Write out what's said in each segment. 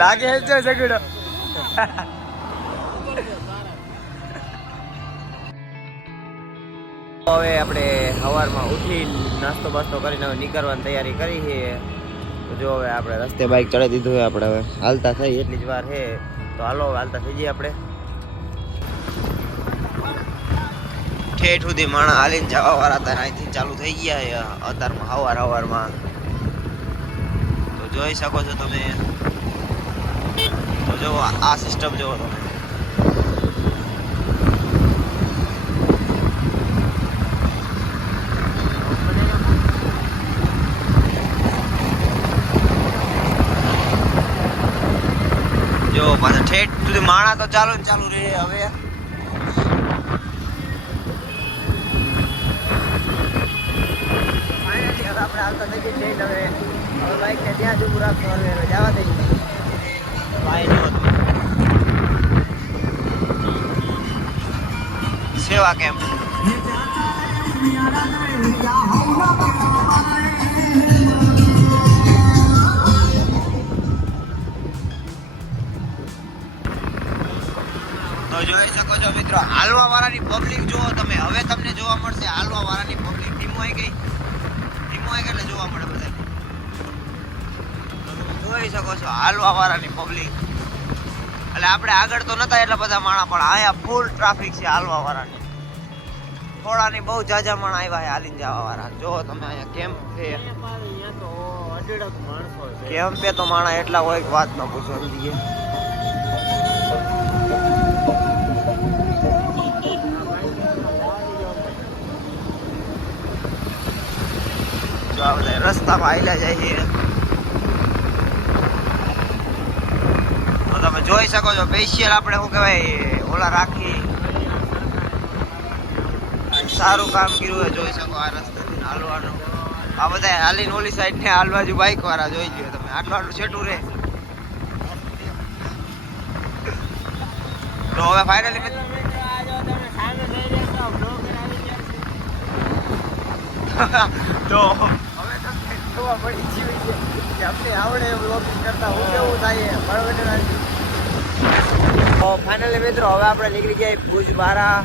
લાગે છે ઝઘડો. હવે આપણે સવારમાં ઉઠી નાસ્તો બાસ્તો કરીને હવે નીકળવાની તૈયારી કરી છે જો હવે આપણે રસ્તે બાઇક ચડાવી દીધું છે, આપણે હવે હાલતા થઈ એટલી જ વાર છે. તો હાલો, હાલતા થઈ જઈએ આપણે. ઠેઠ સુધી માણસ હાલીને જવા વાળા હતા અહીંથી ચાલુ થઈ ગયા અત્યારમાં હવાર હવારમાં. તો જોઈ શકો છો તમે. તો જો, આ સિસ્ટમ જોવો તમે. જો, પાછા ઠેઠ સુધી માણા તો ચાલુ ને ચાલુ રહે હવે Finally હવે આપણે આવતા બાઈકને ત્યાં જ રાખશું હવે જવા જો સેવા કેમ્પ તો જોઈ શકો છો મિત્રો હાલવા વાળાની પબ્લિક જુઓ તમે. હવે તમને જોવા મળશે હાલવા વાળાની પબ્લિક ધીમો આવી ગઈ જોવા મળે જોઈ શકો છો હાલવા વાળાની પબ્લિક એટલે આપણે આગળ તો નતા એટલા બધા માણા, પણ અહીંયા ફૂલ ટ્રાફિક છે હાલવા વાળાની થોડાની બહુ જાજા માણા આવ્યા છે હાલીને જવા વાળા જો તમે અહીંયા કેમ છે? કેમ પે તો માણા, એટલા હોય વાત ન પૂછો રસ્તામાં આવેલા જાય તો તમે જોઈ શકો છો સ્પેશિયલ આપણે શું કહેવાય, ઓલા રાખી. સારું કામ કર્યું જોઈ શકો આ રસ્તાથી હાલવાનું. આ બધા હાલીને ઓલી સાઈડ ને હાલ બાજુ બાઈક વાળા જોઈ લ્યો તમે. આટલું આટલું છેટું રે. તો હવે ફાઇનલી તો જોવા પડી જીવી છે. કે આપણે આવડે એમ લોકિંગ કરતા હું કેવું થાય બરાબર ફાઇનલી મિત્રો, હવે આપણે નીકળી જાય ભુજ બારા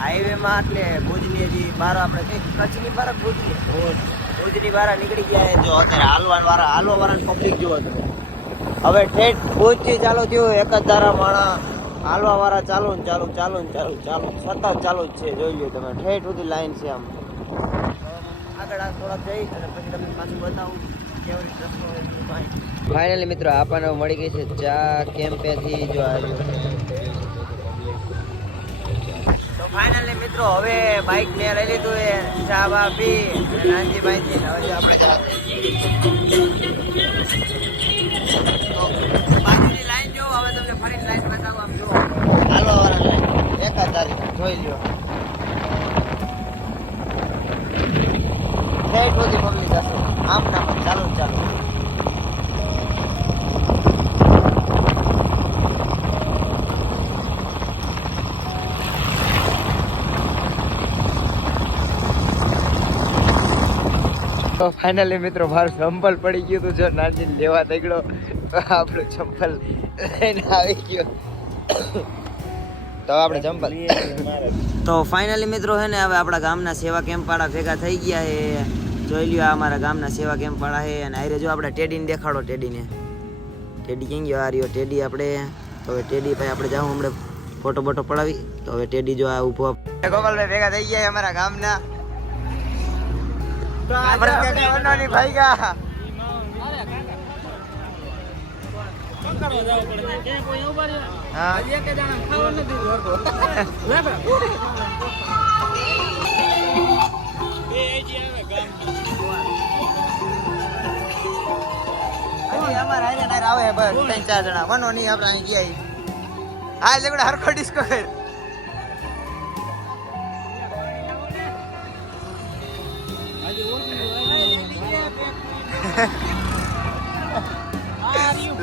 હાઈવેમાં એટલે ભુજની હજી બાર આપણે કંઈક કચ્છની બાર ભુજની? ભુજની બારા નીકળી ગયા જો અત્યારે હાલવા વાળા હાલવા વાળા પબ્લિક જુઓ હવે ટ્રેન ભુજથી ચાલુ થયું. એક જ ધારા માણા હાલવા વાળા ચાલુ ને ચાલુ ચાલુ ને ચાલુ ચાલુ સતત ચાલુ જ છે. જોઈ લો તમે. ઠેઠ સુધી લાઈન છે આમ. આગળ આ થોડાક જઈ અને પછી તમને પાછું બતાવું કેવી રસ્તો હોય ફાઇનલી મિત્રો આપણને મળી ગઈ છે ચા કેમ્પેથી જો આવ્યો તો ફાઇનલી મિત્રો હવે બાઇક ને લઈ લીધું એ ચા બા પી અને નાનજીભાઈ થી હવે જો આપણે જવા લાઈન જો હવે તમને ફરી લાઈન બતાવું આમ જો. હાલવા વાળા એક જ તારીખ જોઈ લ્યો. ઠેઠ સુધી પબ્લિક હશે આમ ના પણ ચાલુ ચાલુ. તો ફાઇનલી મિત્રો મારું ચંપલ પડી ગયું હતું જો નાની લેવા તો આપણું ચંપલ લઈને આવી ગયો. તો આપણે ચંપલ. તો ફાઇનલી મિત્રો છે ને હવે આપણા ગામના સેવા કેમ્પ વાળા ભેગા થઈ ગયા છે. જોઈ લ્યો આ અમારા ગામના સેવા કેમ્પ વાળા છે? અને આરે જો આપણે ટેડીને દેખાડો ટેડીને. ટેડી કેમ ગયો? આ રહ્યો ટેડી આપણે. તો હવે ટેડી ભાઈ આપણે જાઉં હમણાં ફોટો બોટો પડાવી. તો હવે ટેડી જો આ ઊભો ગોપાલભાઈ ભેગા થઈ ગયા અમારા ગામના. ભાઈ ગા હા. ત્રણ ચાર જણા. વનો નહીં આપણે અહીં ગયા. હા એટલે હરખો ડિસ્કો કર.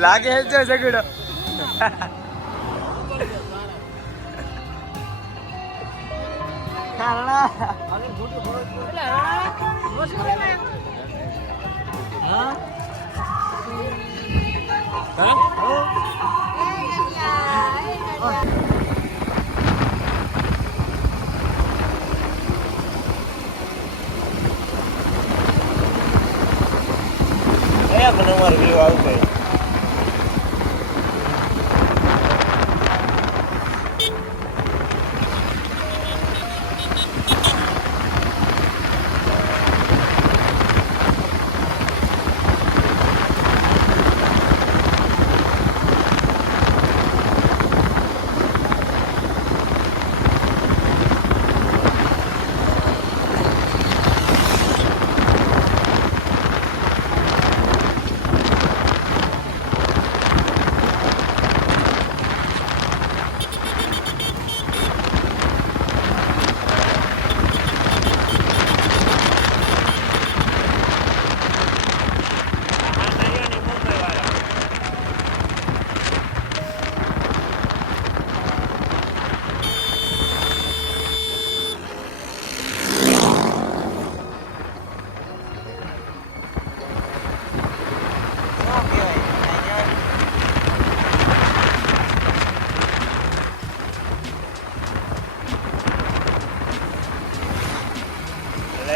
લાગે છે ઝઘડો. કારણા મને અમારો વ્યૂ આવતો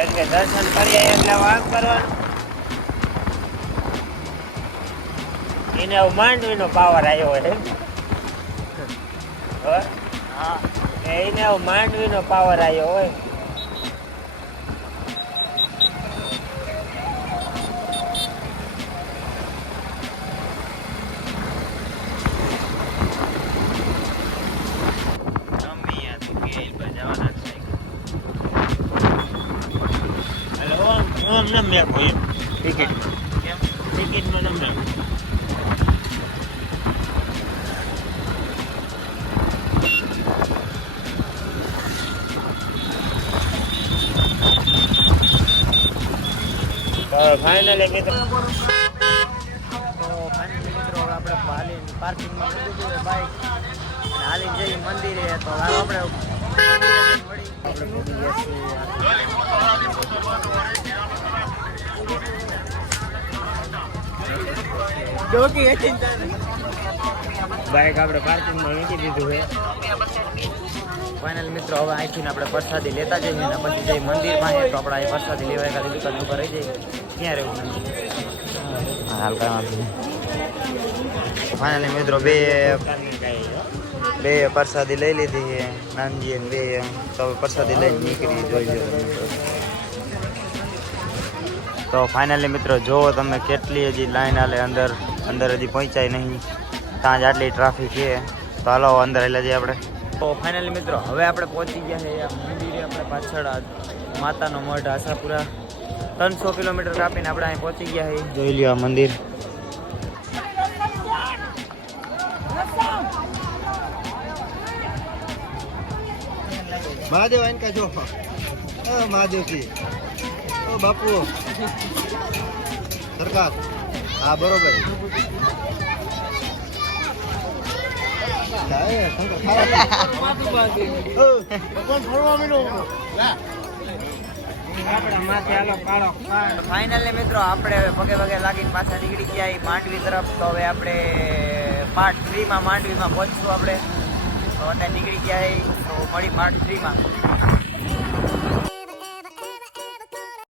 એટલે કે દર્શન કરીએ એટલે વાંક કરવાનું. એને માંડવીનો પાવર આવ્યો હોય હો? હા? એને માંડવીનો પાવર આવ્યો હોય ઓમ ઓમ ન મેકો એમ. ટિકિટ ટિકિટમાં ન ફાઇનલી મિત્રો તો ફાઇનલી મિત્રો હવે આપણે હાલી પાર્કિંગમાં મૂકી દીધું બાઈક અને હાલી જઈ મંદિરે તો આપણે ગયા છીએ. ડોકી હતી બાઇક આપણે પાર્કિંગમાં મૂકી દીધું છે. ફાઇનલ મિત્રો હવે અહીંથી આપણે પ્રસાદી લેતા જઈએ અને પછી જઈ મંદિર પાસે. તો આપણે અહીં પ્રસાદી લેવા એકાદી દુકાન ઉપર રહી જઈએ. ત્યાં રહેવું હાલ કાંઈ ફાઇનલી મિત્રો બે બે પ્રસાદી લઈ લીધી છે. નાનજી બે. તો હવે પ્રસાદી લઈને નીકળી જોઈ મિત્રો. તો ફાઇનલી મિત્રો જોવો તમે કેટલી હજી લાઈન આલે અંદર અંદર હજી પહોંચાય નહીં. ત્યાં જ આટલી ટ્રાફિક છે. તો હાલો, અંદર એટલે જઈએ આપણે. તો ફાઇનલી મિત્રો, હવે આપણે પહોંચી ગયા છે મંદિરે આપણે પાછળ માતાનો મઢ, આશાપુરા. ત્રણસો કિલોમીટર કાપીને આપણે અહીં પહોંચી ગયા છે જોઈ લ્યો આ મંદિર. મહાદેવ, આઈને કાજો મહાદેવજી. બાપુ. સરકાર. હા બરોબર. ફાઇનલી મિત્રો આપણે હવે પગે પગે લાગીને પાછા નીકળી ગયા એ માંડવી તરફ. તો હવે આપણે પાર્ટ થ્રીમાં માંડવીમાં પહોંચશું આપણે. તો અત્યારે નીકળી ગયા એ તો મળી પાર્ટ થ્રીમાં